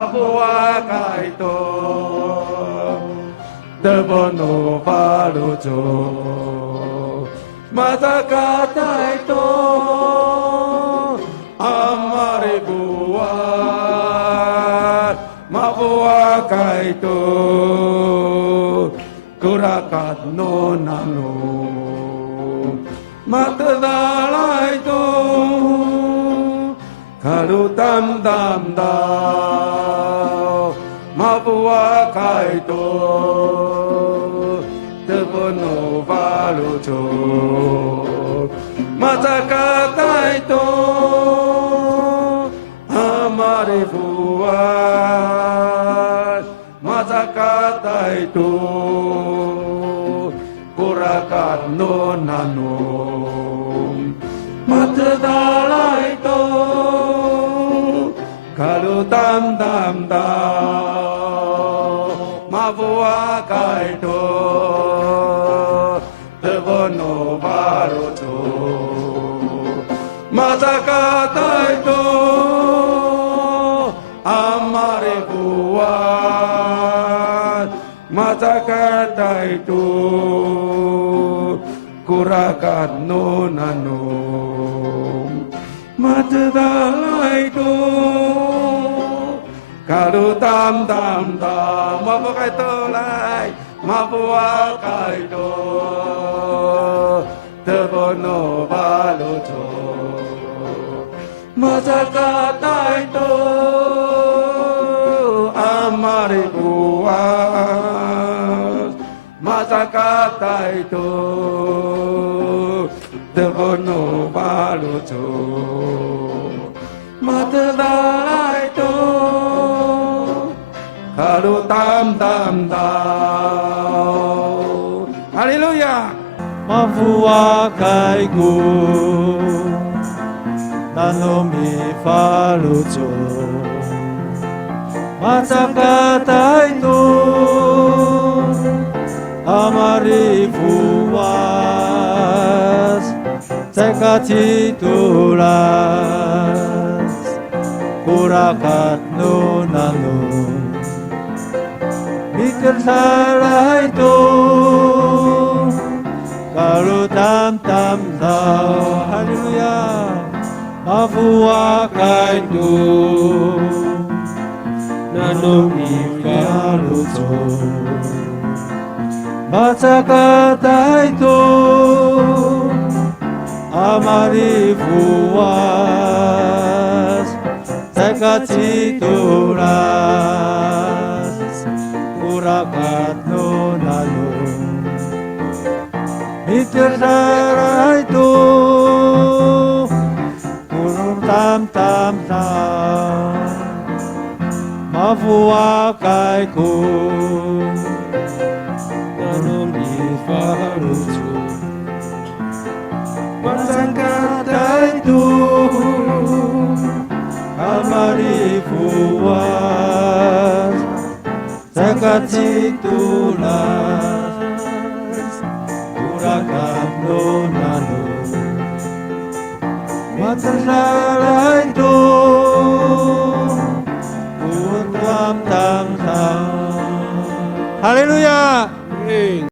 Mabua kaito Debono palujo Matakata ito Amari buat Mabua kaito Kurakat no nano Matadala ito Kalutam dam dao Mabua kaito Tebono valujo Matakata ito Amari buat Matakata ito Kurakat no nano Matadala ito Kalau tam tam tam Mabua kaito Debono baroto Matakata ito Amare buat Matakata ito Kurakat no nano Matadala ito Kalau tam tam tam Mabua kaito lai Mabua kaito Debono balujo Matakata ito Amari buat Matakata ito Debono balujo Matadala ito Kalau tam tam tam Haleluya Mavua kaiku Nanomi falujo Matakata ito Amari fuas Tekati tulas Kurakat no nano Mikir salah itu Kalau tam tam tam Haleluya Mavua kaitu Nanomi falujo Matakata itu Amari fuas Tekati tulas Kurakat no nalo Mikir darah itu Kurung tam tam tam Mavua kaiku Nanomi falujo Matakata itu Amari fuas Tekati tulas Kurakat no nano Matadala ito